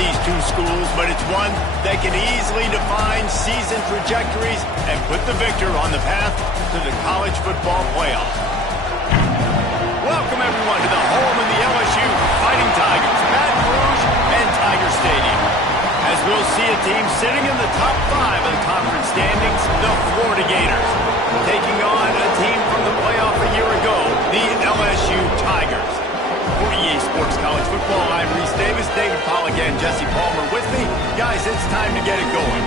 these two schools, but it's one that can easily define season trajectories and put the victor on the path to the college football playoff. Welcome, everyone, to the home of the LSU Fighting Tigers, Baton Rouge and Tiger Stadium. As we'll see a team sitting in the top 5 of the conference standings, the Florida Gators, taking on a team from the playoff a year ago, the LSU Tigers. For EA Sports College Football, I'm Reese Davis, David Pollack, and Jesse Palmer with me. Guys, it's time to get it going.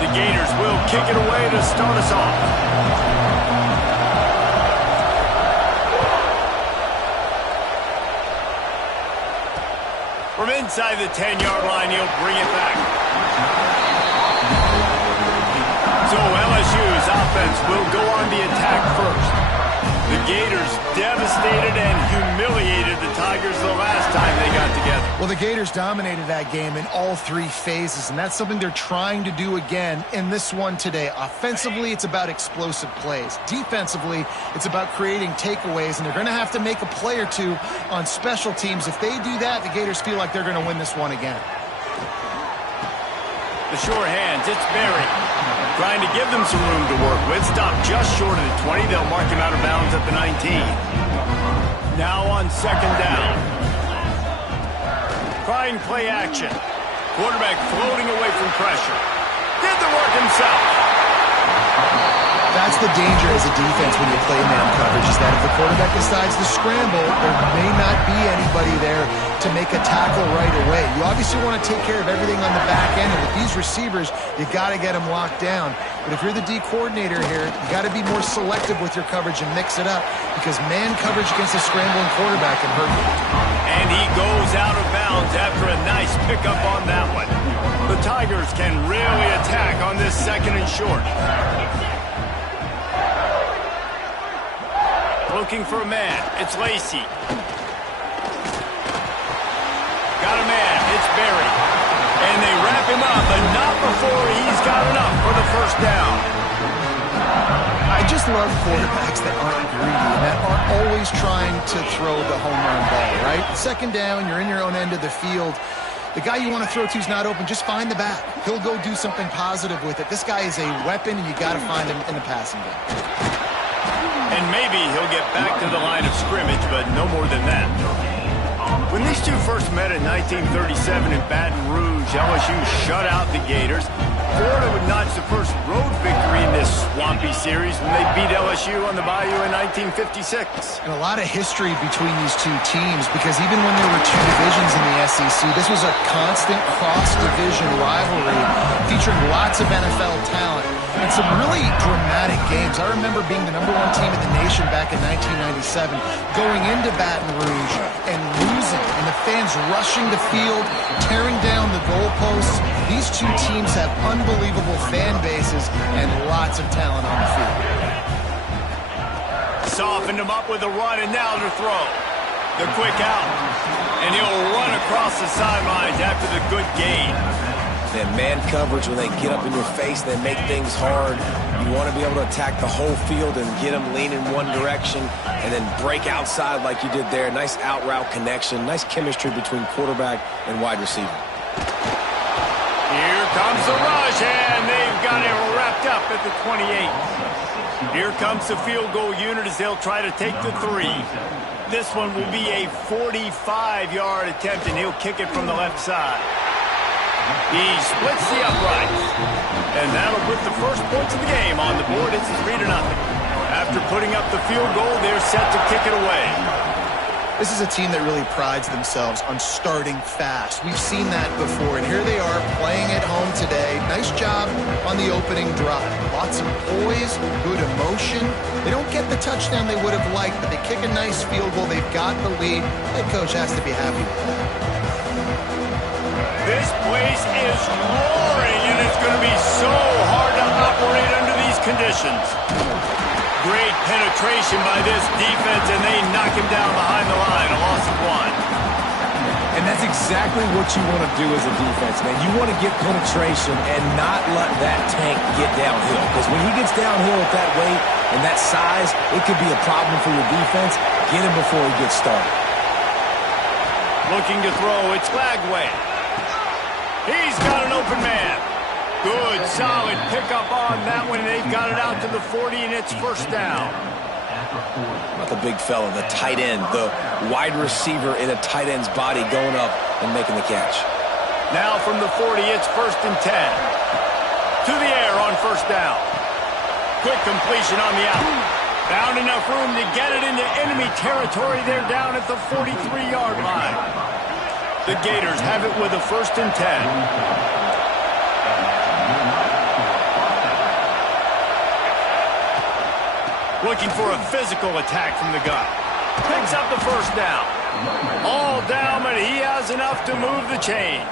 The Gators will kick it away to start us off. From inside the 10-yard line, he'll bring it back. So LSU's offense will go on the attack first. The Gators devastated and humiliated the Tigers the last time they got together. Well, the Gators dominated that game in all 3 phases, and that's something they're trying to do again in this one today. Offensively, it's about explosive plays. Defensively, it's about creating takeaways, and they're going to have to make a play or two on special teams. If they do that, the Gators feel like they're going to win this one again. The sure hands, it's Berry. Trying to give them some room to work with. Stopped just short of the 20. They'll mark him out of bounds at the 19. Now on second down. Trying play action. Quarterback floating away from pressure. Did the work himself. That's the danger as a defense when you play man coverage, is that if the quarterback decides to scramble, there may not be anybody there to make a tackle right away. You obviously want to take care of everything on the back end, and with these receivers, you got to get them locked down. But if you're the D coordinator here, you got to be more selective with your coverage and mix it up, because man coverage against a scrambling quarterback can hurt you. And he goes out of bounds after a nice pickup on that one. The Tigers can really attack on this second and short. Looking for a man. It's Lacey. Got a man. It's Berry. And they wrap him up, but not before he's got enough for the first down. I just love quarterbacks that aren't greedy and that aren't always trying to throw the home run ball, right? Second down, you're in your own end of the field. The guy you want to throw to is not open. Just find the back. He'll go do something positive with it. This guy is a weapon, and you got to find him in the passing game. And maybe he'll get back to the line of scrimmage, but no more than that. When these two first met in 1937 in Baton Rouge, LSU shut out the Gators. Florida would notch the first road victory in this swampy series when they beat LSU on the Bayou in 1956. And a lot of history between these two teams, because even when there were 2 divisions in the SEC, this was a constant cross-division rivalry featuring lots of NFL talent and some really dramatic games. I remember being the #1 team in the nation back in 1997, going into Baton Rouge and losing, and the fans rushing the field, tearing down the goalposts. These two teams have unbelievable fan bases and lots of talent on the field. Softened him up with a run, and now to throw. The quick out. And he'll run across the sidelines after the good gain. That man coverage, when they get up in your face, they make things hard. You want to be able to attack the whole field and get them lean in one direction and then break outside like you did there. Nice out route connection. Nice chemistry between quarterback and wide receiver. Here comes the rush, and they've got it wrapped up at the 28. Here comes the field goal unit as they'll try to take the 3. This one will be a 45-yard attempt, and he'll kick it from the left side. He splits the uprights, and that'll put the first points of the game on the board. It's 3-0. After putting up the field goal, they're set to kick it away. This is a team that really prides themselves on starting fast. We've seen that before, and here they are playing at home today. Nice job on the opening drive. Lots of poise, good emotion. They don't get the touchdown they would have liked, but they kick a nice field goal. They've got the lead. Head coach has to be happy with that. This place is roaring, and it's going to be so hard to operate under these conditions. Great penetration by this defense, and they knock him down behind the line, a loss of 1. And that's exactly what you want to do as a defense, man. You want to get penetration and not let that tank get downhill. Because when he gets downhill at that weight and that size, it could be a problem for your defense. Get him before he gets started. Looking to throw, it's Lagway. He's got an open man. Good, solid pickup on that one, and they've got it out to the 40, and it's first down. Not the big fella, the tight end, the wide receiver in a tight end's body going up and making the catch. Now from the 40, it's 1st and 10. To the air on first down. Quick completion on the out. Found enough room to get it into enemy territory. They're down at the 43-yard line. The Gators have it with a 1st and 10. Looking for a physical attack from the gun. Picks up the first down. All down, but he has enough to move the chains.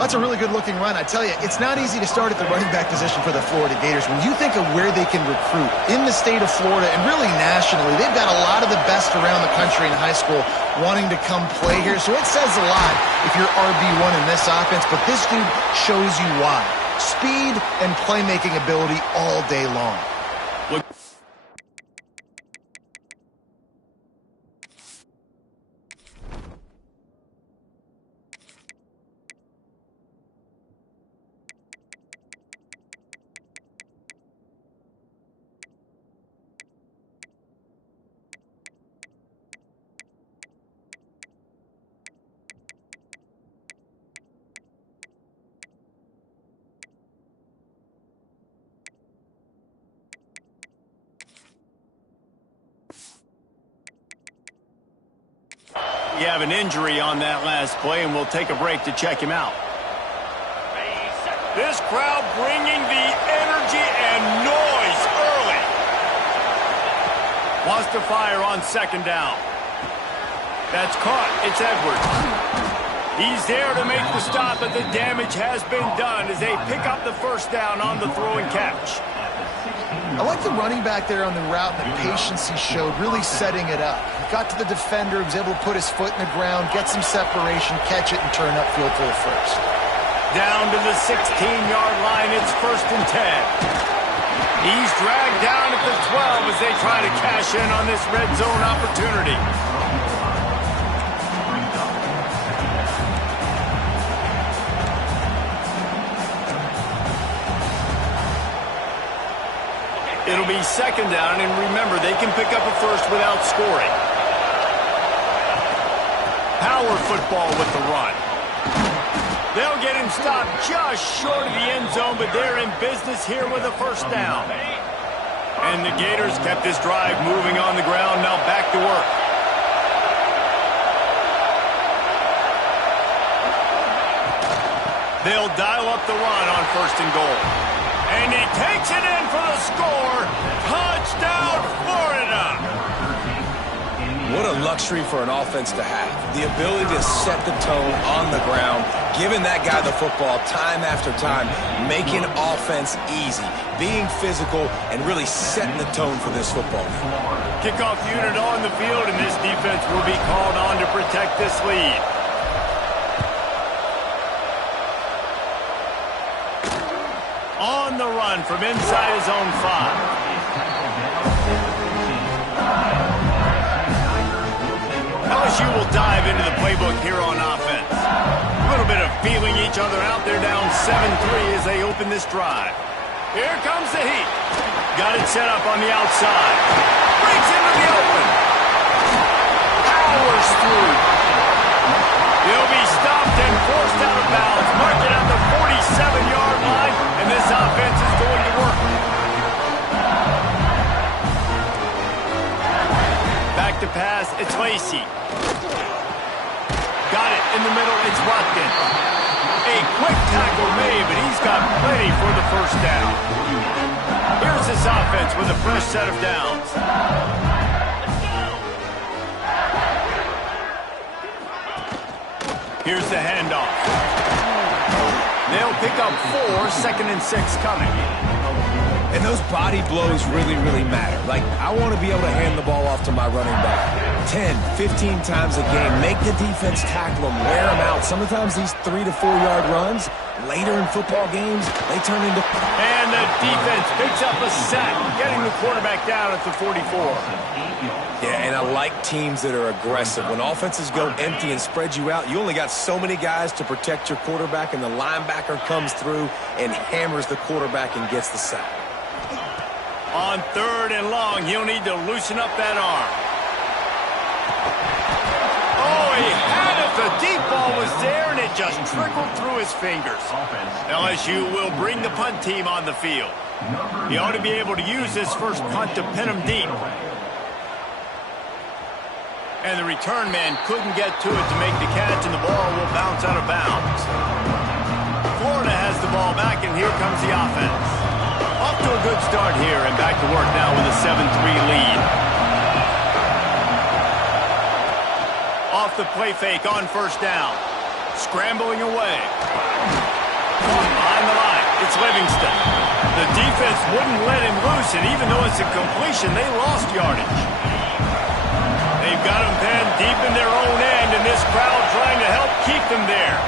That's a really good-looking run. I tell you, it's not easy to start at the running back position for the Florida Gators. When you think of where they can recruit in the state of Florida and really nationally, they've got a lot of the best around the country in high school wanting to come play here. So it says a lot if you're RB1 in this offense, but this dude shows you why. Speed and playmaking ability all day long. Look. You have an injury on that last play, and we'll take a break to check him out. This crowd bringing the energy and noise early. Wants to fire on 2nd down. That's caught. It's Edwards. He's there to make the stop, but the damage has been done as they pick up the first down on the throw and catch. I like the running back there on the route and the patience he showed, really setting it up. He got to the defender, was able to put his foot in the ground, get some separation, catch it, and turn upfield for the first. Down to the 16-yard line, it's 1st and 10. He's dragged down at the 12 as they try to cash in on this red zone opportunity. It'll be 2nd down, and remember, they can pick up a first without scoring. Power football with the run. They'll get him stopped just short of the end zone, but they're in business here with a first down. And the Gators kept this drive moving on the ground, now back to work. They'll dial up the run on 1st and goal. And he takes it in for the score. Touchdown, Florida! What a luxury for an offense to have. The ability to set the tone on the ground, giving that guy the football time after time, making offense easy, being physical, and really setting the tone for this football game. Kickoff unit on the field, and this defense will be called on to protect this lead. On the run from inside his own 5. LSU will dive into the playbook here on offense. A little bit of feeling each other out. They're down 7-3 as they open this drive. Here comes the heat. Got it set up on the outside. Breaks into the open. Powers through. He'll be stopped and forced out of bounds. Mark it at the 47-yard line, and this offense is going to work. Back to pass, it's Lacey. Got it in the middle, it's Watkins. A quick tackle made, but he's got plenty for the first down. Here's this offense with a fresh set of downs. Here's the handoff. They'll pick up 4, 2nd and 6 coming. And those body blows really, really matter. Like, I want to be able to hand the ball off to my running back 10, 15 times a game. Make the defense tackle them, wear them out. Sometimes these 3 to 4 yard runs, later in football games, they turn into... And the defense picks up a sack, getting the quarterback down at the 44. Yeah, and I like teams that are aggressive. When offenses go empty and spread you out, you only got so many guys to protect your quarterback, and the linebacker comes through and hammers the quarterback and gets the sack. On 3rd and long, he'll need to loosen up that arm. Oh, he had it. The deep ball was there, and it just trickled through his fingers. LSU will bring the punt team on the field. He ought to be able to use this first punt to pin him deep. And the return man couldn't get to it to make the catch, and the ball will bounce out of bounds. Florida has the ball back, and here comes the offense. Off to a good start here, and back to work now with a 7-3 lead. Off the play fake on 1st down. Scrambling away. Caught behind the line. It's Livingston. The defense wouldn't let him loose, and even though it's a completion, they lost yardage. They've got him pinned deep in their own end, and this crowd trying to help keep them there.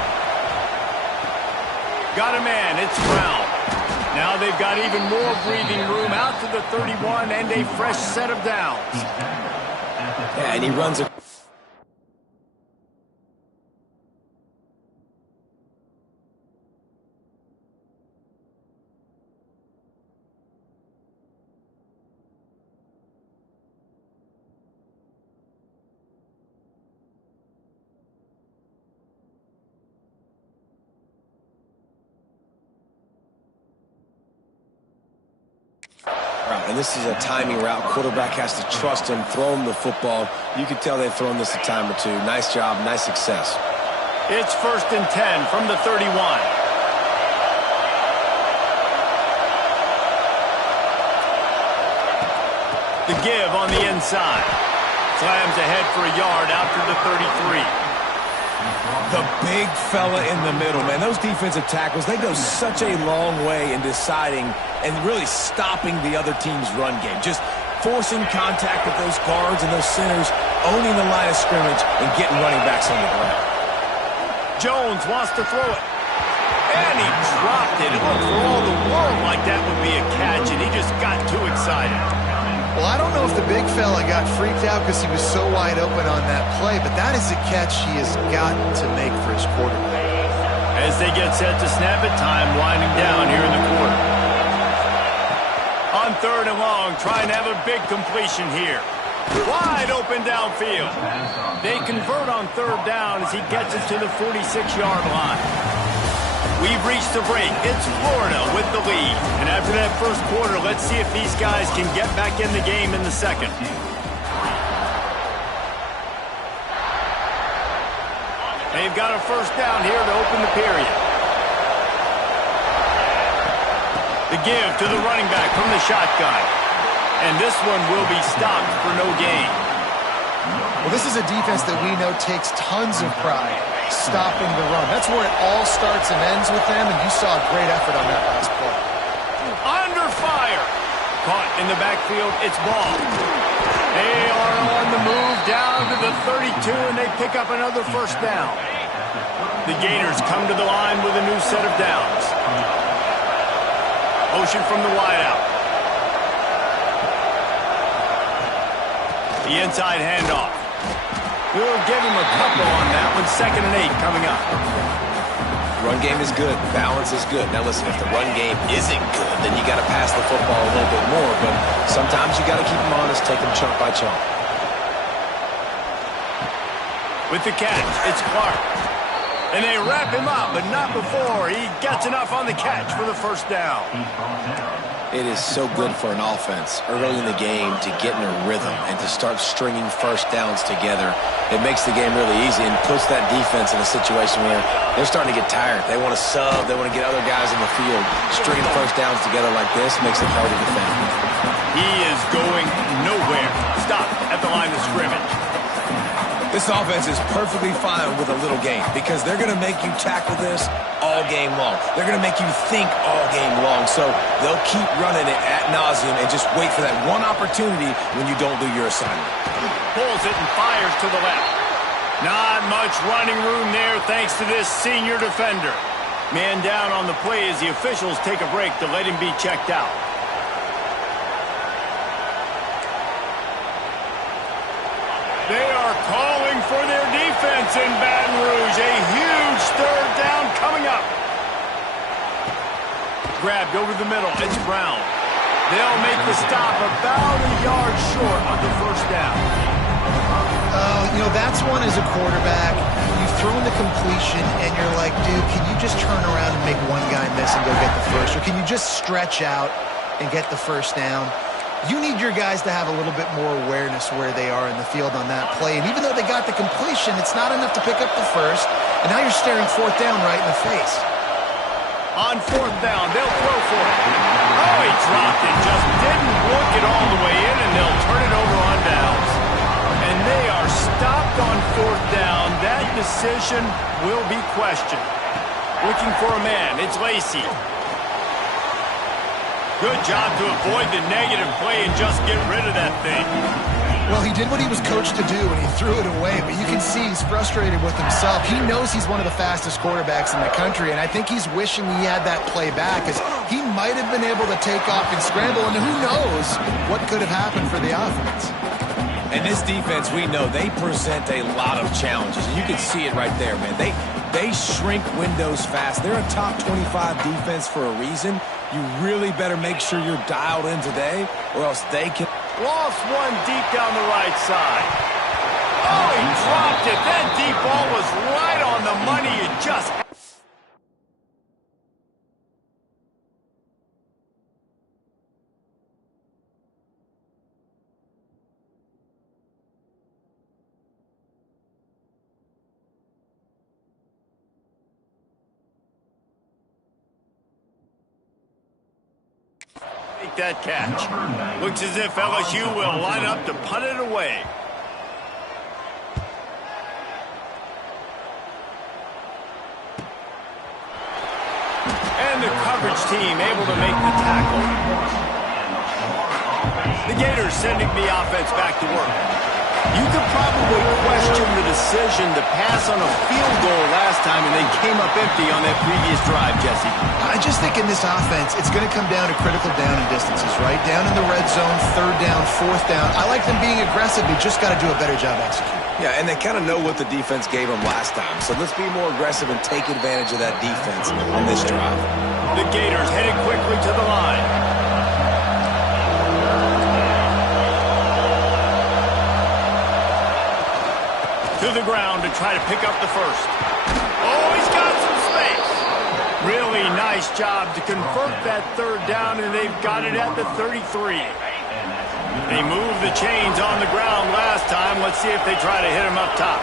Got a man. It's Brown. Now they've got even more breathing room out to the 31 and a fresh set of downs. Yeah, and he runs a... And this is a timing route. Quarterback has to trust him, throw him the football. You can tell they've thrown this a time or two. Nice job, nice success. It's 1st and 10 from the 31. The give on the inside. Slams ahead for a yard out to the 33. The big fella in the middle, man. Those defensive tackles, they go such a long way in deciding and really stopping the other team's run game. Just forcing contact with those guards and those centers, owning the line of scrimmage, and getting running backs on the ground. Jones wants to throw it. And he dropped it. It looked for all the world like that would be a catch, and he just got too excited. Well, I don't know if the big fella got freaked out because he was so wide open on that play, but that is a catch he has got to make for his quarterback. As they get set to snap it, time winding down here in the quarter. On 3rd and long, trying to have a big completion here. Wide open downfield. They convert on 3rd down as he gets it to the 46-yard line. We've reached the break. It's Florida with the lead. And after that first quarter, let's see if these guys can get back in the game in the second. They've got a first down here to open the period. The give to the running back from the shotgun. And this one will be stopped for no gain. Well, this is a defense that we know takes tons of pride stopping the run. That's where it all starts and ends with them, and you saw a great effort on that last play. Under fire. Caught in the backfield. It's Ball. They are on the move down to the 32, and they pick up another first down. The Gators come to the line with a new set of downs. Motion from the wideout. The inside handoff. We'll give him a couple on that one. 2nd and 8 coming up. Run game is good. Balance is good. Now listen, if the run game isn't good, then you got to pass the football a little bit more. But sometimes you got to keep them honest, take them chunk by chunk. With the catch, it's Clark. And they wrap him up, but not before he gets enough on the catch for the first down. It is so good for an offense early in the game to get in a rhythm and to start stringing first downs together. It makes the game really easy and puts that defense in a situation where they're starting to get tired. They want to sub. They want to get other guys in the field. Stringing first downs together like this makes it hard to defend. He is going nowhere. Stop at the line of scrimmage. This offense is perfectly fine with a little game because they're going to make you tackle this all game long. They're going to make you think all game long. So they'll keep running it ad nauseum and just wait for that one opportunity when you don't do your assignment. pulls it and fires to the left. Not much running room there thanks to this senior defender. Man down on the play as the officials take a break to let him be checked out. They are calling for their defense in Baton Rouge. A huge third down coming up. Grabbed over the middle. It's Brown. They'll make the stop about a yard short of the first down. You know, that's one as a quarterback. You've thrown the completion, and you're like, dude, can you just turn around and make one guy miss and go get the first? Or can you just stretch out and get the first down? You need your guys to have a little bit more awareness where they are in the field on that play. And even though they got the completion, it's not enough to pick up the first. And now you're staring fourth down right in the face. On fourth down, they'll throw for it. Oh, he dropped it. Just didn't work it all the way in, and they'll turn it over on downs. And they are stopped on fourth down. That decision will be questioned. Looking for a man. It's Lacy. Good job to avoid the negative play and just get rid of that thing. Well, he did what he was coached to do, and he threw it away. But you can see he's frustrated with himself. He knows he's one of the fastest quarterbacks in the country, and I think he's wishing he had that play back, because he might have been able to take off and scramble, and who knows what could have happened for the offense. And this defense, we know, they present a lot of challenges. You can see it right there, man. They shrink windows fast. They're a top 25 defense for a reason. You really better make sure you're dialed in today, or else they can... Lost one deep down the right side. Oh, he dropped it. That deep ball was right on the money. It just... that catch. Looks as if LSU will line up to punt it away. And the coverage team able to make the tackle. The Gators sending the offense back to work. You could probably question the decision to pass on a field goal last time, and they came up empty on that previous drive, Jesse. I just think in this offense, it's going to come down to critical down and distances, right? Down in the red zone, third down, fourth down. I like them being aggressive. They just got to do a better job executing. Yeah, and they kind of know what the defense gave them last time. So let's be more aggressive and take advantage of that defense on this drive. The Gators headed quickly to the line. To the ground to try to pick up the first. Oh, he's got some space. Really nice job to convert that third down, and they've got it at the 33. They moved the chains on the ground last time. Let's see if they try to hit him up top.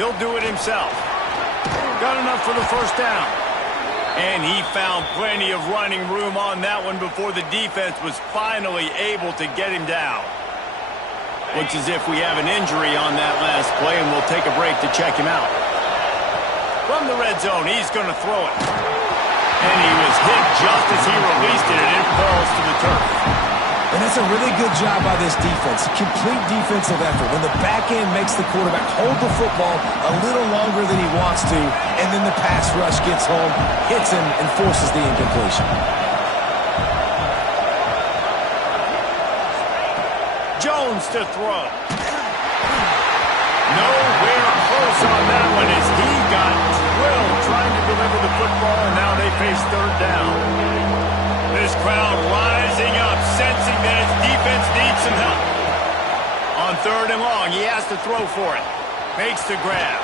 He'll do it himself. Got enough for the first down. And he found plenty of running room on that one before the defense was finally able to get him down. Looks as if we have an injury on that last play, and we'll take a break to check him out. From the red zone, he's going to throw it. And he was hit just as he released it, and it falls to the turf. And that's a really good job by this defense. Complete defensive effort. When the back end makes the quarterback hold the football a little longer than he wants to, and then the pass rush gets home, hits him, and forces the incompletion. Jones to throw. Nowhere close on that one as he got drilled trying to deliver the football, and now they face third down. This crowd rising up, sensing that its defense needs some help. On third and long, he has to throw for it. Makes the grab.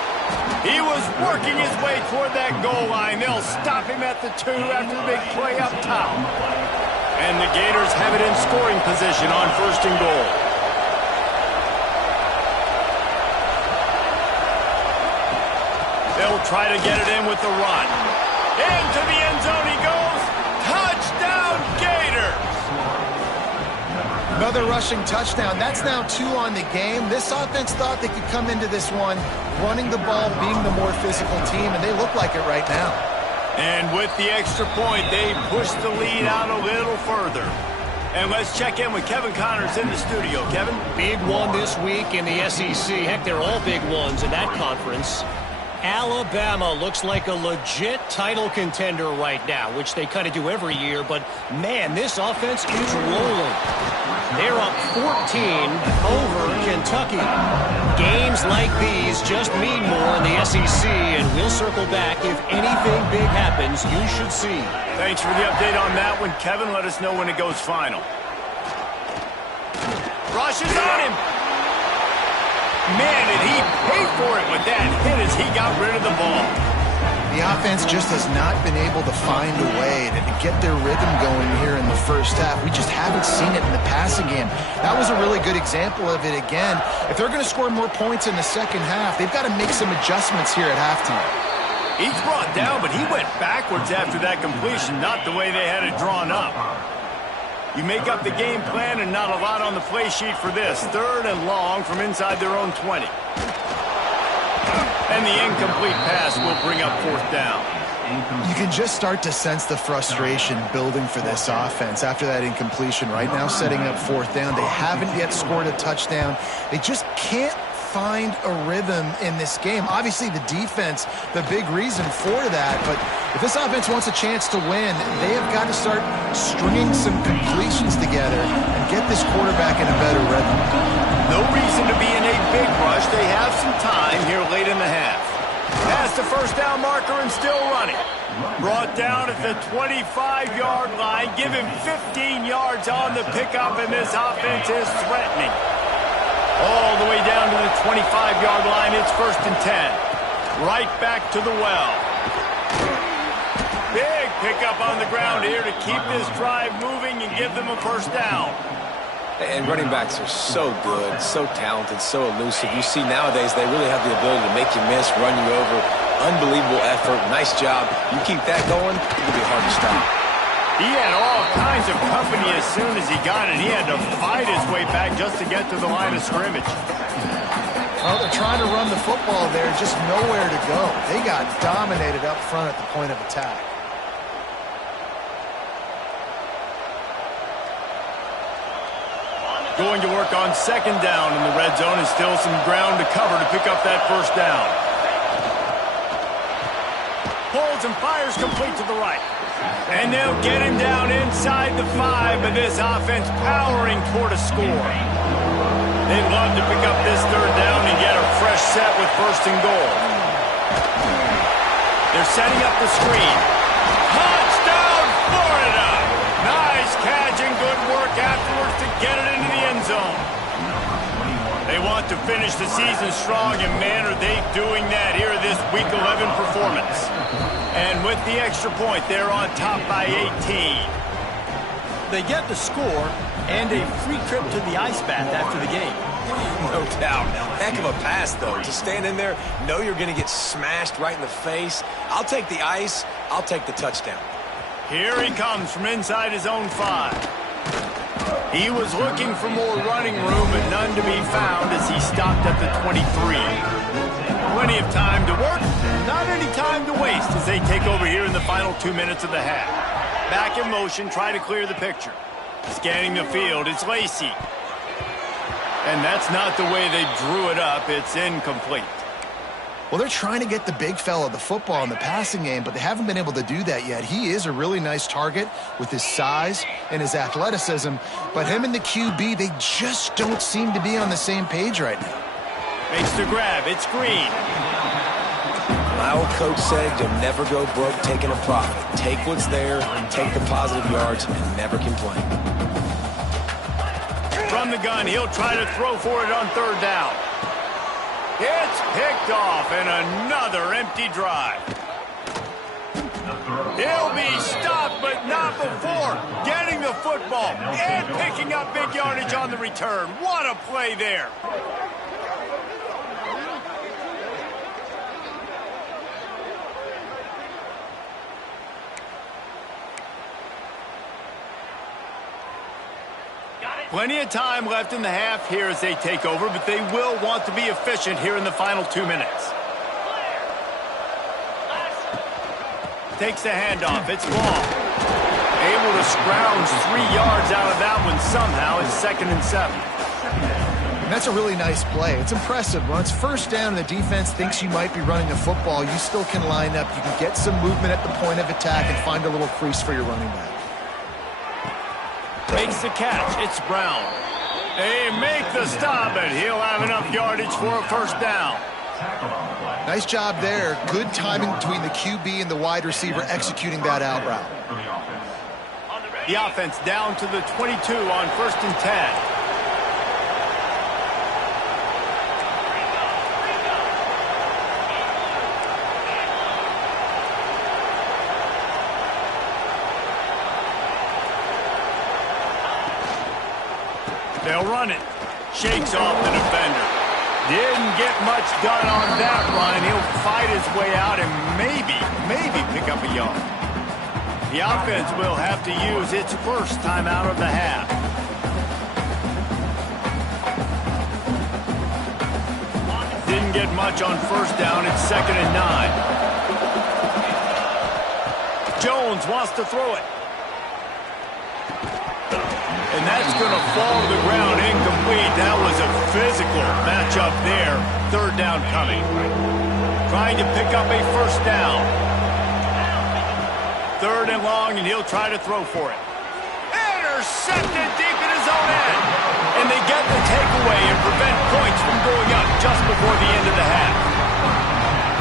He was working his way toward that goal line. They'll stop him at the 2 after the big play up top. And the Gators have it in scoring position on first and goal. They'll try to get it in with the run. Into the end zone he goes. Touchdown, Gators! Another rushing touchdown. That's now 2 on the game. This offense thought they could come into this one running the ball, being the more physical team, and they look like it right now. And with the extra point, they push the lead out a little further. And let's check in with Kevin Connors in the studio. Kevin? Big one this week in the SEC. Heck, they're all big ones in that conference. Alabama looks like a legit title contender right now, which they kind of do every year. But, man, this offense is rolling. They're up 14 over Kentucky. Games like these just mean more in the SEC, and we'll circle back. If anything big happens, you should see. Thanks for the update on that one, Kevin. Let us know when it goes final. Rush is on him. Man, did he pay for it with that hit as he got rid of the ball. The offense just has not been able to find a way to get their rhythm going here in the first half. We just haven't seen it in the passing game. That was a really good example of it again. If they're going to score more points in the second half, they've got to make some adjustments here at halftime. He's brought down, but he went backwards after that completion, not the way they had it drawn up. You make up the game plan and not a lot on the play sheet for this. 3rd and long from inside their own 20. And the incomplete pass will bring up 4th down. You can just start to sense the frustration building for this offense after that incompletion. Right now setting up 4th down. They haven't yet scored a touchdown. They just can't find a rhythm in this game. Obviously the defense, the big reason for that, but if this offense wants a chance to win, they have got to start stringing some completions together and get this quarterback in a better rhythm. No reason to be in a big rush. They have some time here late in the half. Past the 1st down marker and still running. Brought down at the 25-yard line. Give him 15 yards on the pickup, and this offense is threatening. All the way down to the 25-yard line. It's 1st and 10. Right back to the well. Big pickup on the ground here to keep this drive moving and give them a 1st down. And running backs are so good, so talented, so elusive. You see nowadays they really have the ability to make you miss, run you over. Unbelievable effort. Nice job. You keep that going, it'll be hard to stop. He had all kinds of company as soon as he got it. He had to fight his way back just to get to the line of scrimmage. Well, they're trying to run the football there, just nowhere to go. They got dominated up front at the point of attack. Going to work on 2nd down in the red zone, and still some ground to cover to pick up that 1st down. Pulls and fires complete to the right. And they'll get him down inside the 5, but this offense powering toward a score. They'd love to pick up this 3rd down and get a fresh set with 1st and goal. They're setting up the screen. Touchdown, Florida! Nice catch and good work afterwards to get it into the end zone. They want to finish the season strong, and man, are they doing that here in this Week 11 performance. And with the extra point, they're on top by 18. They get the score and a free trip to the ice bath after the game. No doubt. Heck of a pass, though. To stand in there, know you're going to get smashed right in the face. I'll take the ice. I'll take the touchdown. Here he comes from inside his own 5. He was looking for more running room, but none to be found as he stopped at the 23. Plenty of time to work, not any time to waste as they take over here in the final 2 minutes of the half. Back in motion, try to clear the picture. Scanning the field, it's Lacy. And that's not the way they drew it up. It's incomplete. Well, they're trying to get the big fella the football in the passing game, but they haven't been able to do that yet. He is a really nice target with his size and his athleticism, but him and the QB, they just don't seem to be on the same page right now. Makes the grab. It's Green. My old coach said you'll never go broke taking a profit. Take what's there, take the positive yards, and never complain. From the gun, he'll try to throw for it on 3rd down. It's picked off, and another empty drive. He'll be stopped, but not before getting the football and picking up big yardage on the return. What a play there. Plenty of time left in the half here as they take over, but they will want to be efficient here in the final 2 minutes. Takes the handoff. It's long. Able to scrounge 3 yards out of that one somehow. It's 2nd and 7. And that's a really nice play. It's impressive. When it's first down and the defense thinks you might be running a football, you still can line up. You can get some movement at the point of attack and find a little crease for your running back. Makes the catch. It's Brown. They make the stop, and he'll have enough yardage for a first down. Nice job there. Good timing between the QB and the wide receiver executing that out route. The offense down to the 22 on 1st and 10. They'll run it. Shakes off the defender. Didn't get much done on that run. He'll fight his way out and maybe pick up a yard. The offense will have to use its first timeout of the half. Didn't get much on first down. It's 2nd and 9. Jones wants to throw it. And that's going to fall to the ground incomplete. That was a physical matchup there. 3rd down coming. Trying to pick up a first down. 3rd and long, and he'll try to throw for it. Intercepted deep in his own end. And they get the takeaway and prevent points from going up just before the end of the half.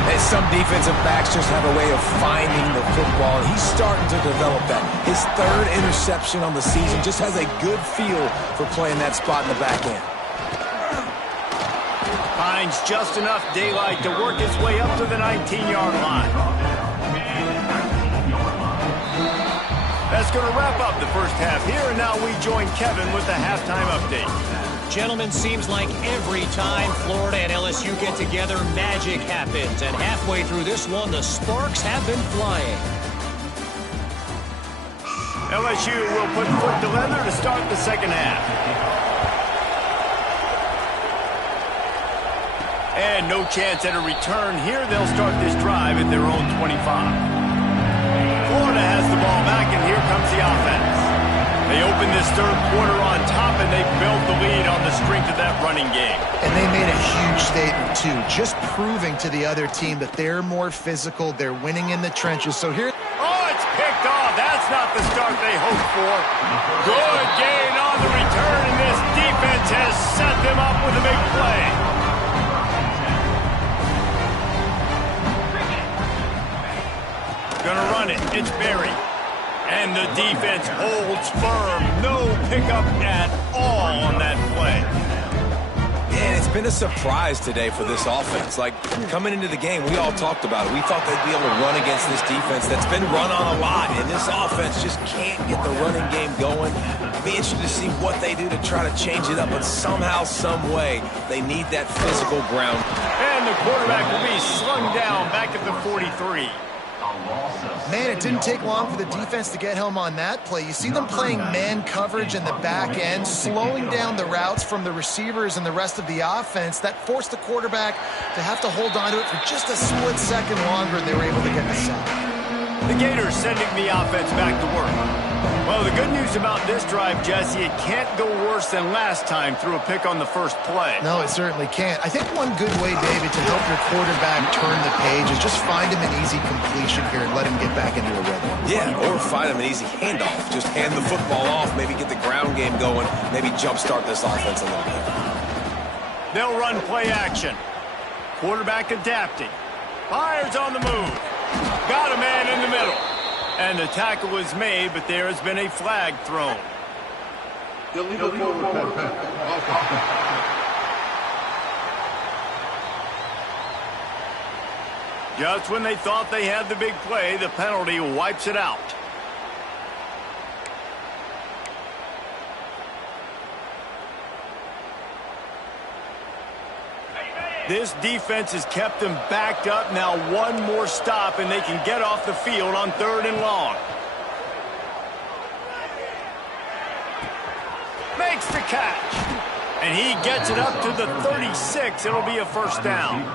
And some defensive backs just have a way of finding the football, and he's starting to develop that. His 3rd interception on the season, just has a good feel for playing that spot in the back end. Finds just enough daylight to work his way up to the 19-yard line. That's going to wrap up the first half here, and now we join Kevin with the halftime update. Gentlemen, seems like every time Florida and LSU get together, magic happens. And halfway through this one, the sparks have been flying. LSU will put foot to leather to start the second half. And no chance at a return here. They'll start this drive at their own 25. Florida has the ball back, and here comes the offense. They open this 3rd quarter on top, and they built the lead on the strength of that running game. And they made a huge statement, too, just proving to the other team that they're more physical, they're winning in the trenches. So here... Oh, it's picked off. That's not the start they hoped for. Good gain on the return, and this defense has set them up with a big play. Gonna run it. It's Berry. And the defense holds firm. No pickup at all on that play. And it's been a surprise today for this offense. Like, coming into the game, we all talked about it. We thought they'd be able to run against this defense that's been run on a lot. And this offense just can't get the running game going. Be interested to see what they do to try to change it up. But somehow, some way, they need that physical ground. And the quarterback will be slung down back at the 43. Man, it didn't take long for the defense to get home on that play. You see them playing man coverage in the back end, slowing down the routes from the receivers and the rest of the offense. That forced the quarterback to have to hold on to it for just a split second longer, and they were able to get the sack. The Gators sending the offense back to work. Well, the good news about this drive, Jesse, it can't go worse than last time through a pick on the first play. No, it certainly can't. I think one good way, David, to help your quarterback turn the page is just find him an easy completion here and let him get back into a rhythm. Yeah, or find him an easy handoff. Just hand the football off, maybe get the ground game going, maybe jumpstart this offense a little bit. They'll run play action. Quarterback adapting. Fires on the move. Got a man in the middle. And the tackle was made, but there has been a flag thrown. Illegal forward Just when they thought they had the big play, the penalty wipes it out. This defense has kept them backed up. Now one more stop, and they can get off the field on 3rd and long. Makes the catch. And he gets it up to the 36. It'll be a first down.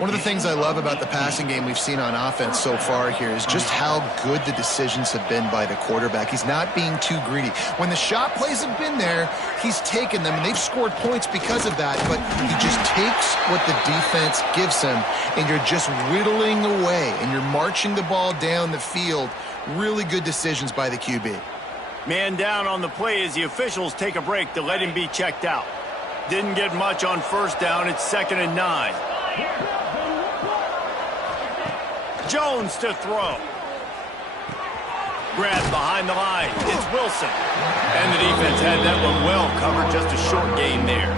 One of the things I love about the passing game we've seen on offense so far here is just how good the decisions have been by the quarterback. He's not being too greedy. When the shot plays have been there, he's taken them, and they've scored points because of that, but he just takes what the defense gives him, and you're just whittling away, and you're marching the ball down the field. Really good decisions by the QB. Man down on the play as the officials take a break to let him be checked out. Didn't get much on first down. It's 2nd and 9. Jones to throw. Grabbed behind the line. It's Wilson. And the defense had that one well covered. Just a short gain there.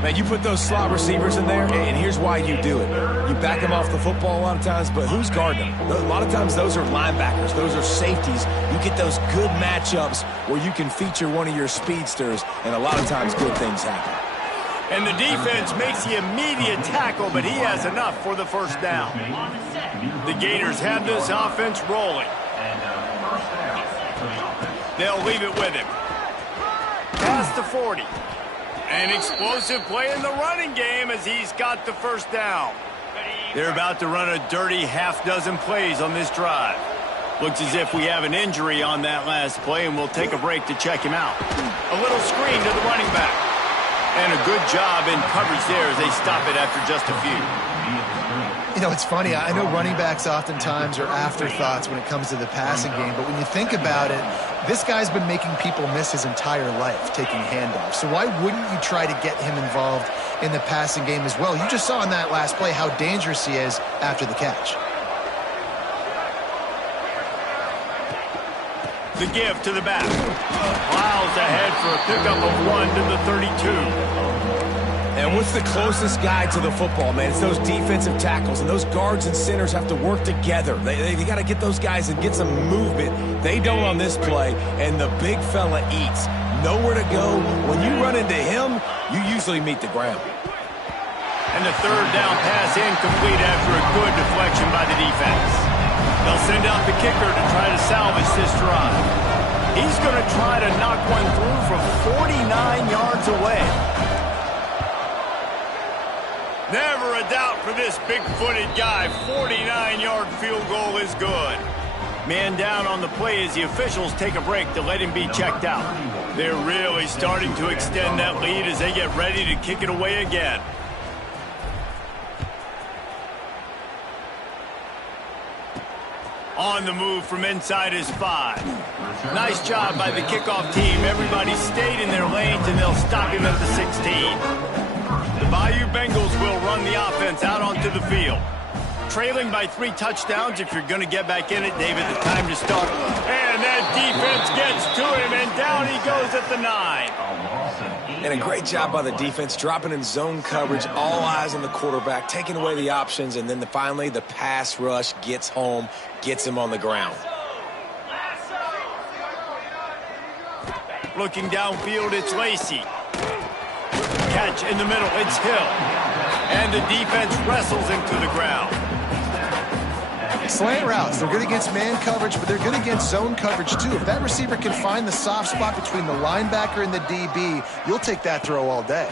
Man, you put those slot receivers in there, and here's why you do it. You back them off the football a lot of times, but who's guarding them? A lot of times those are linebackers. Those are safeties. You get those good matchups where you can feature one of your speedsters, and a lot of times good things happen. And the defense makes the immediate tackle, but he has enough for the first down. The Gators have this offense rolling. They'll leave it with him. Past the 40. An explosive play in the running game as he's got the first down. They're about to run a dirty half-dozen plays on this drive. Looks as if we have an injury on that last play, and we'll take a break to check him out. A little screen to the running back. And a good job in coverage there as they stop it after just a few. You know, it's funny. I know running backs oftentimes are afterthoughts when it comes to the passing game, but when you think about it, this guy's been making people miss his entire life taking handoffs. So why wouldn't you try to get him involved in the passing game as well? You just saw in that last play how dangerous he is after the catch. The give to the back. Plows ahead for a pickup of 1 to the 32. And what's the closest guy to the football, man? It's those defensive tackles, and those guards and centers have to work together. They got to get those guys and get some movement. They don't on this play, and the big fella eats. Nowhere to go. When you run into him, you usually meet the ground. And the third down pass incomplete after a good deflection by the defense. They'll send out the kicker to try to salvage this drive. He's going to try to knock one through from 49 yards away. Never a doubt for this big-footed guy. 49-yard field goal is good. Man down on the play as the officials take a break to let him be checked out. They're really starting to extend that lead as they get ready to kick it away again. On the move from inside his 5. Nice job by the kickoff team. Everybody stayed in their lanes, and they'll stop him at the 16. The Bayou Bengals will run the offense out onto the field. Trailing by 3 touchdowns. If you're going to get back in it, David, the time to start. And that defense gets to him, and down he goes at the 9. And a great job by the defense, dropping in zone coverage, all eyes on the quarterback, taking away the options, and then finally the pass rush gets home, gets him on the ground. Looking downfield, it's Lacey. Catch in the middle, it's Hill. And the defense wrestles him to the ground. Slant routes, they're good against man coverage, but they're good against zone coverage too. If that receiver can find the soft spot between the linebacker and the DB, you'll take that throw all day.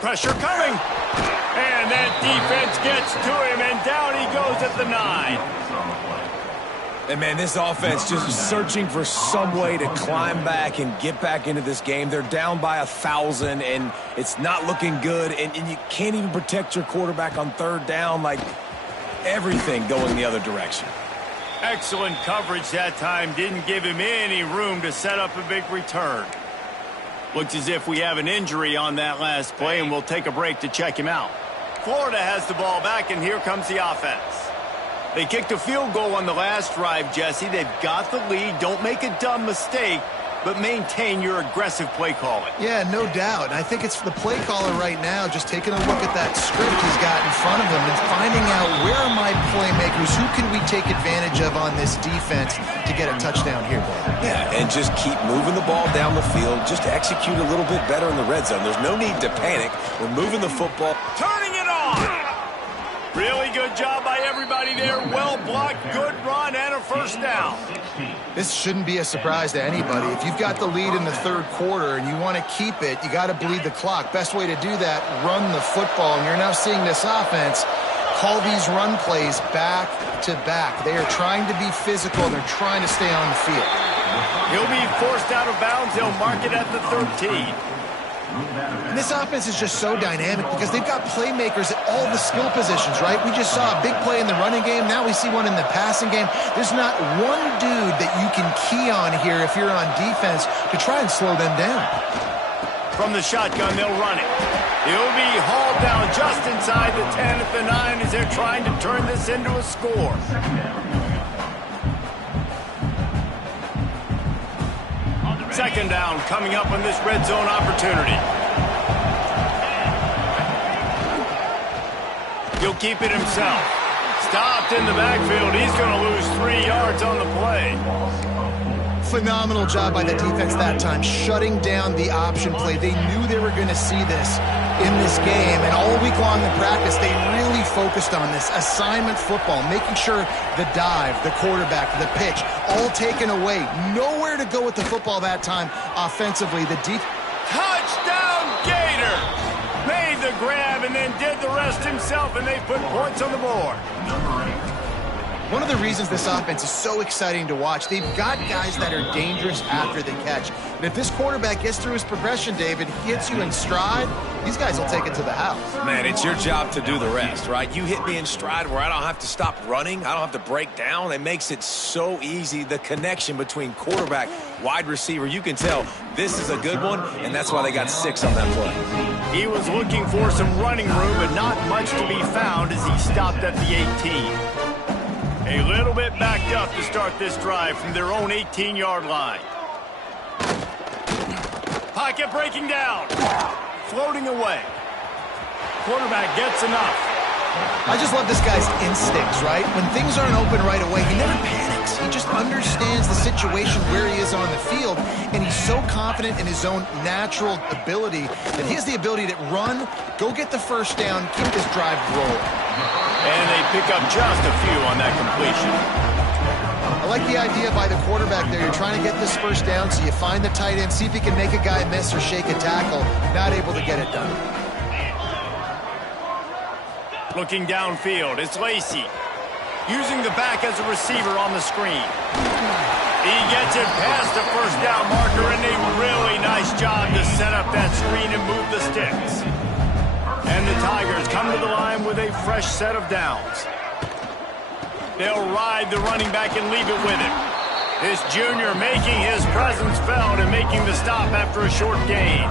Pressure coming. And that defense gets to him, and down he goes at the 9. And, man, this offense just searching for some way to climb back and get back into this game. They're down by 1,000, and it's not looking good. And you can't even protect your quarterback on third down. Like, everything going the other direction. Excellent coverage that time. Didn't give him any room to set up a big return. Looks as if we have an injury on that last play, and we'll take a break to check him out. Florida has the ball back, and here comes the offense. They kicked a field goal on the last drive, Jesse. They've got the lead. Don't make a dumb mistake, but maintain your aggressive play calling. Yeah, no doubt. And I think it's the play caller right now just taking a look at that script he's got in front of him and finding out where are my playmakers, who can we take advantage of on this defense to get a touchdown here, Bob. Yeah, and just keep moving the ball down the field. Just execute a little bit better in the red zone. There's no need to panic. We're moving the football. Turning it on! Really good job by everybody there. Well blocked, good run, and a first down. This shouldn't be a surprise to anybody. If you've got the lead in the third quarter and you want to keep it, you got to bleed the clock. Best way to do that, run the football. And you're now seeing this offense call these run plays back to back. They are trying to be physical, and they're trying to stay on the field. He'll be forced out of bounds. They'll mark it at the 13. And this offense is just so dynamic because they've got playmakers at all the skill positions, right? We just saw a big play in the running game. Now we see one in the passing game. There's not one dude that you can key on here if you're on defense to try and slow them down. From the shotgun, they'll run it. He'll be hauled down just inside the 10 at the 9 as they're trying to turn this into a score. Second down coming up on this red zone opportunity. He'll keep it himself. Stopped in the backfield. He's going to lose 3 yards on the play. Phenomenal job by the defense that time, shutting down the option play. They knew they were going to see this in this game, and all week long in practice, they really focused on this assignment football, making sure the dive, the quarterback, the pitch, all taken away. Nowhere to go with the football that time offensively. The deep Touchdown, Gator! Made the grab and then did the rest himself, and they put points on the board. One of the reasons this offense is so exciting to watch, they've got guys that are dangerous after the catch. And if this quarterback gets through his progression, David, hits you in stride, these guys will take it to the house. Man, it's your job to do the rest, right? You hit me in stride where I don't have to stop running. I don't have to break down. It makes it so easy. The connection between quarterback, wide receiver, you can tell this is a good one, and that's why they got 6 on that play. He was looking for some running room, but not much to be found as he stopped at the 18. A little bit backed up to start this drive from their own 18-yard line. Pocket breaking down. Floating away. Quarterback gets enough. I just love this guy's instincts, right? When things aren't open right away, he never panics. He just understands the situation where he is on the field, and he's so confident in his own natural ability that he has the ability to run, go get the first down, keep this drive rolling. And they pick up just a few on that completion. I like the idea by the quarterback there. You're trying to get this first down, so you find the tight end, see if he can make a guy miss or shake a tackle. Not able to get it done. Looking downfield, it's Lacy. Using the back as a receiver on the screen. He gets it past the first down marker, and a really nice job to set up that screen and move the sticks. And the Tigers come to the line with a fresh set of downs. They'll ride the running back and leave it with him. This junior making his presence felt and making the stop after a short gain.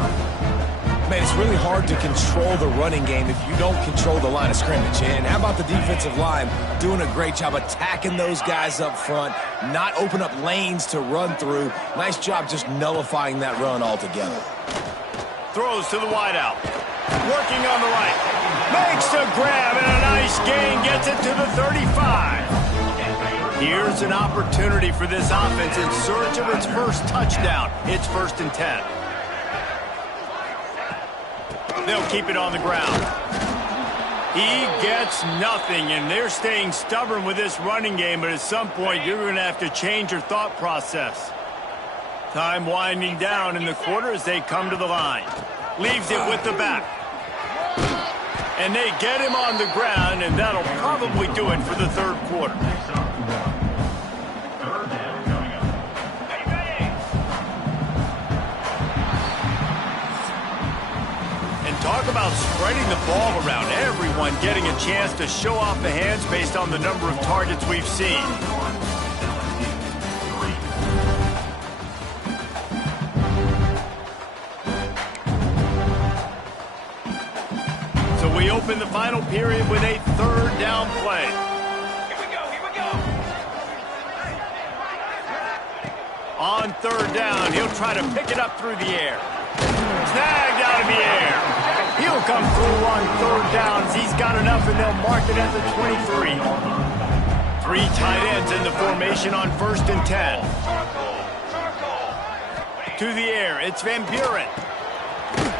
Man, it's really hard to control the running game if you don't control the line of scrimmage. And how about the defensive line doing a great job attacking those guys up front, not open up lanes to run through. Nice job just nullifying that run altogether. Throws to the wideout. Working on the right. Makes the grab and a nice gain. Gets it to the 35. Here's an opportunity for this offense in search of its first touchdown. It's 1st and 10. They'll keep it on the ground. He gets nothing, and they're staying stubborn with this running game, but at some point you're going to have to change your thought process. Time winding down in the quarter as they come to the line. Leaves it with the back. And they get him on the ground, and that'll probably do it for the third quarter. And talk about spreading the ball around. Everyone getting a chance to show off the hands based on the number of targets we've seen. We open the final period with a 3rd down play. Here we go. On 3rd down, he'll try to pick it up through the air. Snagged out of the air. He'll come through on 3rd downs. He's got enough, and they'll mark it at the 23. 3 tight ends in the formation on 1st and 10. To the air, it's Van Buren.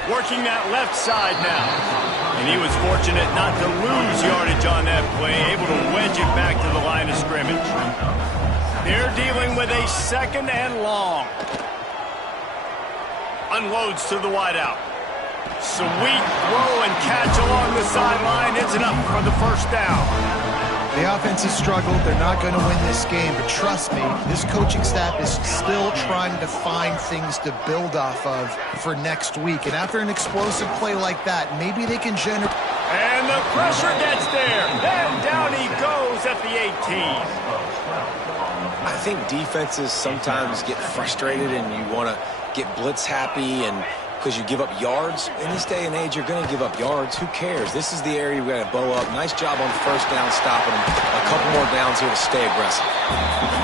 Working that left side now. And he was fortunate not to lose yardage on that play, able to wedge it back to the line of scrimmage. They're dealing with a 2nd and long. Unloads to the wideout. Sweet throw and catch along the sideline. It's enough for the first down. The offense has struggled. They're not going to win this game, but trust me, this coaching staff is still trying to find things to build off of for next week. And after an explosive play like that, maybe they can generate... And the pressure gets there. And down he goes at the 18. I think defenses sometimes get frustrated and you want to get blitz happy and because you give up yards. In this day and age, you're going to give up yards. Who cares? This is the area we've got to bow up. Nice job on first down stopping them. A couple more downs here to stay aggressive.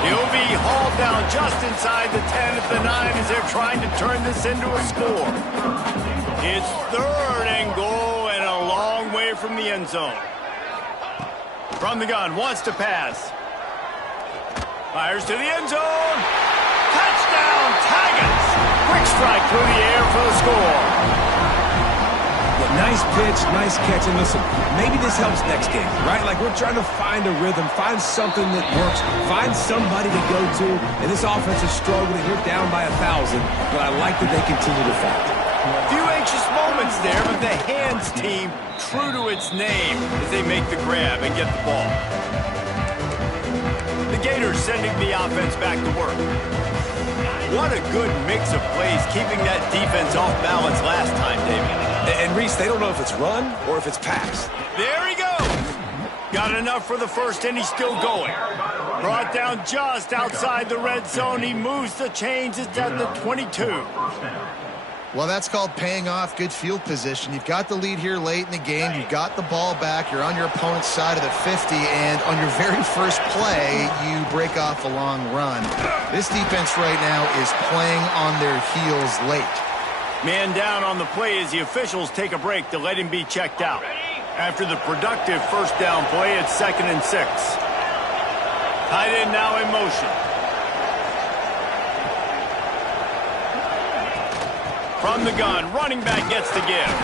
He'll be hauled down just inside the 10 at the 9 as they're trying to turn this into a score. It's 3rd and goal and a long way from the end zone. From the gun, wants to pass. Fires to the end zone. Touchdown, Tigers! Quick strike through the air for the score. Yeah, nice pitch, nice catch. And listen, maybe this helps next game, right? Like we're trying to find a rhythm, find something that works, find somebody to go to. And this offense is struggling. You're down by 1,000, but I like that they continue to fight. Few anxious moments there, but the hands team true to its name as they make the grab and get the ball. The Gators sending the offense back to work. What a good mix of plays, keeping that defense off balance last time, David. And Reese, they don't know if it's run or if it's pass. There he goes. Got enough for the first, and he's still going. Brought down just outside the red zone. He moves the chains. It's at the 22. Well, that's called paying off good field position. You've got the lead here late in the game. You've got the ball back. You're on your opponent's side of the 50, and on your very first play, you break off a long run. This defense right now is playing on their heels late. Man down on the play as the officials take a break to let him be checked out. After the productive first down play, it's 2nd and 6. Tight end now in motion. From the gun, running back gets the give.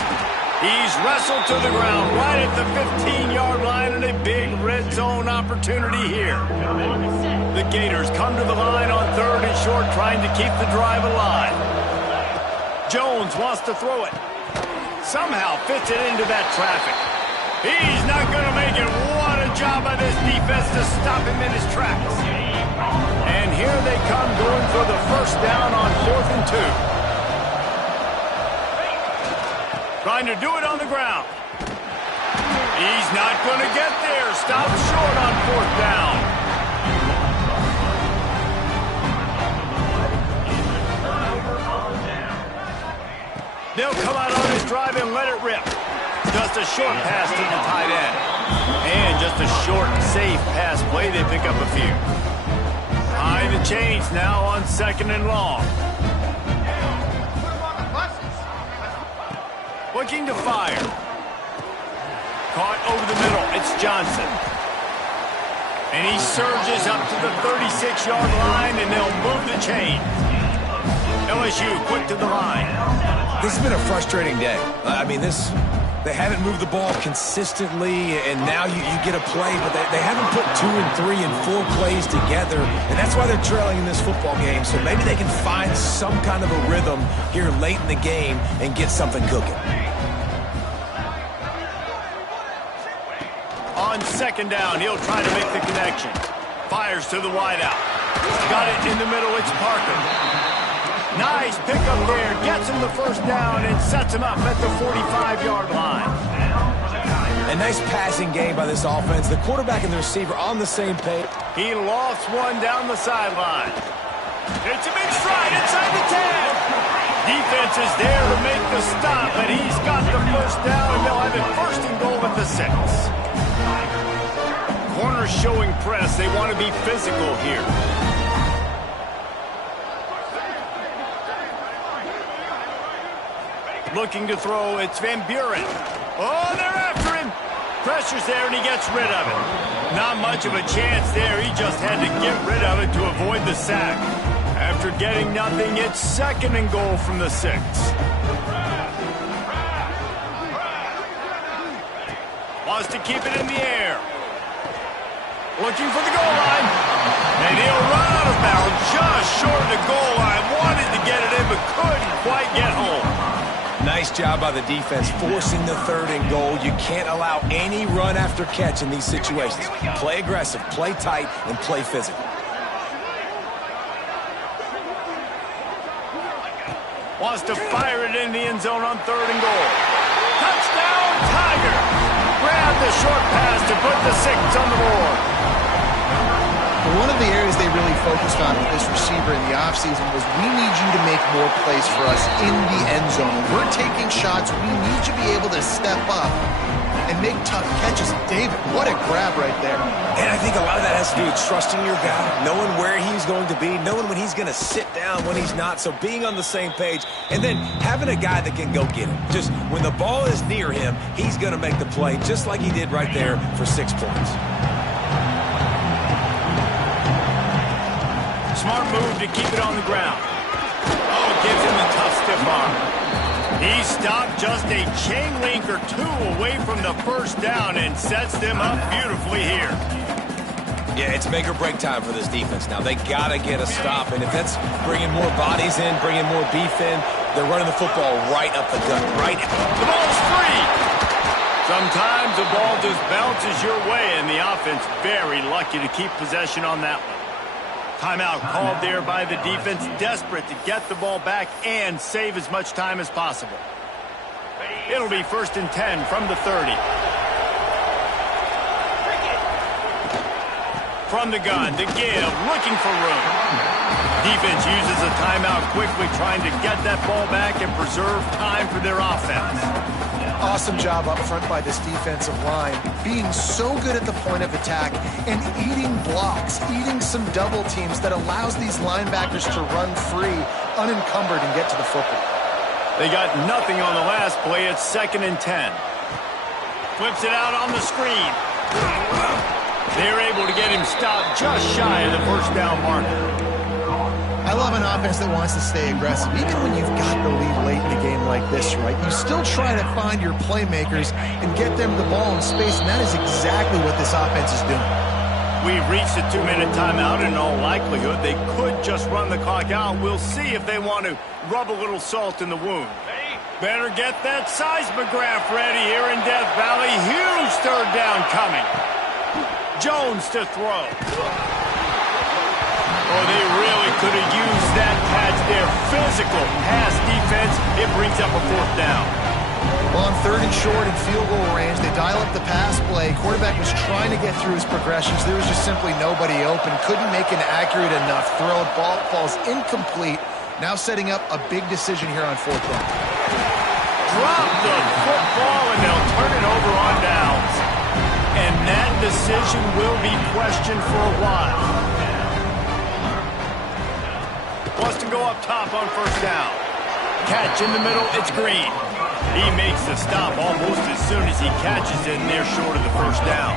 He's wrestled to the ground right at the 15-yard line and a big red zone opportunity here. The Gators come to the line on 3rd and short, trying to keep the drive alive. Jones wants to throw it. Somehow fits it into that traffic. He's not going to make it. What a job by this defense to stop him in his tracks. And here they come going for the first down on 4th and 2. Trying to do it on the ground. He's not going to get there. Stopped short on 4th down. They'll come out on this drive and let it rip. Just a short pass to the tight end. And just a short, safe pass play. They pick up a few. Behind the chains now on 2nd and long. Looking to fire. Caught over the middle. It's Johnson. And he surges up to the 36-yard line, and they'll move the chain. LSU quick to the line. This has been a frustrating day. I mean, they haven't moved the ball consistently, and now you get a play, but they haven't put 2 and 3 and 4 plays together, and that's why they're trailing in this football game. So maybe they can find some kind of a rhythm here late in the game and get something cooking. On 2nd down, he'll try to make the connection. Fires to the wideout. Got it in the middle. It's Parker. Nice pickup there. Gets him the first down and sets him up at the 45-yard line. A nice passing game by this offense. The quarterback and the receiver on the same page. He lofts one down the sideline. It's a big stride inside the 10. Defense is there to make the stop, but he's got the first down, and they'll have it 1st and goal at the 6. Corners showing press. They want to be physical here. Looking to throw, it's Van Buren. Oh, they're after him. Pressure's there, and he gets rid of it. Not much of a chance there. He just had to get rid of it to avoid the sack. After getting nothing, it's 2nd and goal from the 6. Wants to keep it in the air. Looking for the goal line. And he'll run out of bounds just short of the goal line. Wanted to get it in, but couldn't quite get home. Nice job by the defense forcing the 3rd and goal. You can't allow any run after catch in these situations. Play aggressive, play tight, and play physical. Wants to fire it in the end zone on 3rd and goal. Touchdown, Tiger! Grab the short pass to put the 6 on the board. One of the areas they really focused on with this receiver in the offseason was we need you to make more plays for us in the end zone. We're taking shots. We need you to be able to step up and make tough catches. David, what a grab right there. And I think a lot of that has to do with trusting your guy, knowing where he's going to be, knowing when he's going to sit down, when he's not, so being on the same page, and then having a guy that can go get him. Just when the ball is near him, he's going to make the play, just like he did right there for 6 points. Smart move to keep it on the ground. Oh, gives him a tough stiff arm. He stopped just a chain link or 2 away from the first down and sets them up beautifully here. Yeah, it's make or break time for this defense now. They got to get a stop, and if that's bringing more bodies in, bringing more beef in, they're running the football right up the gut, right. The ball's free. Sometimes the ball just bounces your way, and the offense very lucky to keep possession on that one. Timeout called there by the defense, desperate to get the ball back and save as much time as possible. It'll be 1st and 10 from the 30. From the gun to give, looking for room. Defense uses a timeout quickly, trying to get that ball back and preserve time for their offense. Awesome job up front by this defensive line, being so good at the point of attack and eating blocks, eating some double teams that allows these linebackers to run free, unencumbered, and get to the football. They got nothing on the last play. It's 2nd and 10. Flips it out on the screen. They're able to get him stopped just shy of the first down marker. I love an offense that wants to stay aggressive. Even when you've got the lead late in a game like this, right? You still try to find your playmakers and get them the ball in space, and that is exactly what this offense is doing. We've reached a 2-minute timeout. In all likelihood, they could just run the clock out. We'll see if they want to rub a little salt in the wound. Better get that seismograph ready here in Death Valley. Huge 3rd down coming. Jones to throw. Oh, they really could have used that catch there. Physical pass defense. It brings up a 4th down. Well, on 3rd and short and field goal range, they dial up the pass play. Quarterback was trying to get through his progressions. There was just simply nobody open. Couldn't make an accurate enough throw. Ball falls incomplete. Now setting up a big decision here on 4th down. Drop the football, and they'll turn it over on downs. And that decision will be questioned for a while. Wants to go up top on 1st down. Catch in the middle, it's Green. He makes the stop almost as soon as he catches it, and they're short of the first down.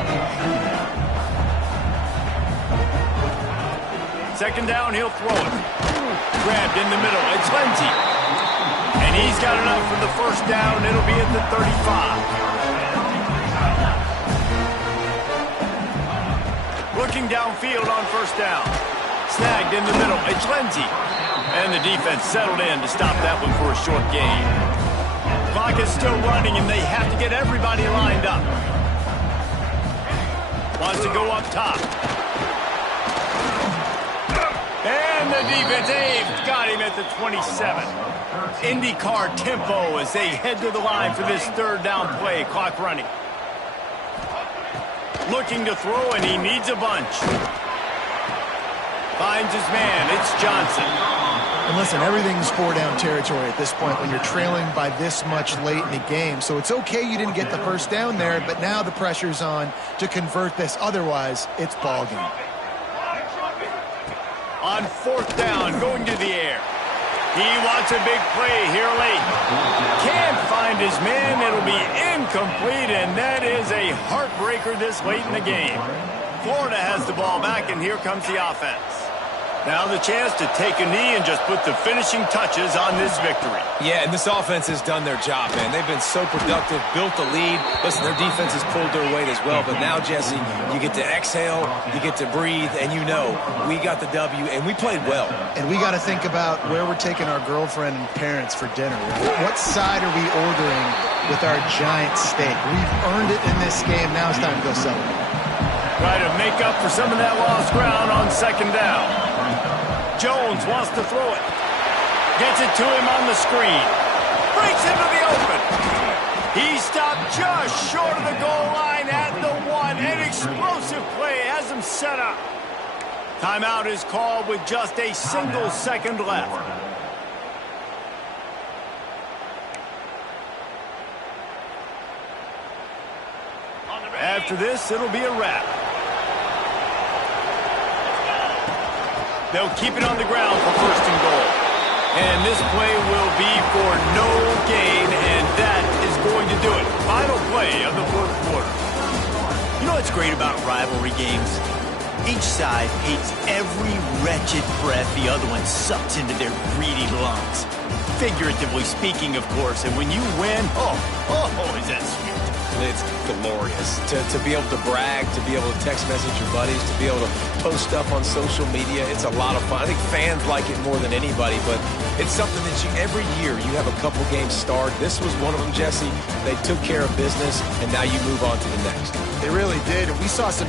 2nd down, he'll throw it. Grabbed in the middle, it's Lindsey. And he's got enough for the first down. It'll be at the 35. Looking downfield on 1st down. Snagged in the middle, it's Lindsey. And the defense settled in to stop that one for a short gain. Clock is still running, and they have to get everybody lined up. Wants to go up top. And the defense aimed. Got him at the 27. IndyCar tempo as they head to the line for this 3rd down play. Clock running. Looking to throw, and he needs a bunch. Finds his man. It's Johnson. And listen, everything's 4-down territory at this point when you're trailing by this much late in the game. So it's okay you didn't get the first down there, but now the pressure's on to convert this. Otherwise, it's ball game. On 4th down, going to the air. He wants a big play here late. Can't find his man. It'll be incomplete, and that is a heartbreaker this late in the game. Florida has the ball back, and here comes the offense. Now the chance to take a knee and just put the finishing touches on this victory. Yeah, and this offense has done their job, man. They've been so productive, built the lead. Listen, their defense has pulled their weight as well. But now, Jesse, you get to exhale, you get to breathe, and you know we got the W, and we played well. And we got to think about where we're taking our girlfriend and parents for dinner. What side are we ordering with our giant steak? We've earned it in this game. Now it's time to go celebrate. Try to make up for some of that lost ground on second down. Jones wants to throw it. Gets it to him on the screen. Breaks into the open. He stopped just short of the goal line at the 1. An explosive play has him set up. Timeout is called with just a single second left. After this, it'll be a wrap. They'll keep it on the ground for first and goal. And this play will be for no gain, and that is going to do it. Final play of the fourth quarter. You know what's great about rivalry games? Each side hates every wretched breath the other one sucks into their greedy lungs. Figuratively speaking, of course, and when you win, oh, is that sweet. It's glorious to be able to brag, to be able to text message your buddies, to be able to post stuff on social media. It's a lot of fun. I think fans like it more than anybody, but it's something that every year you have a couple games start. This was one of them, Jesse. They took care of business, and now you move on to the next. They really did. We saw some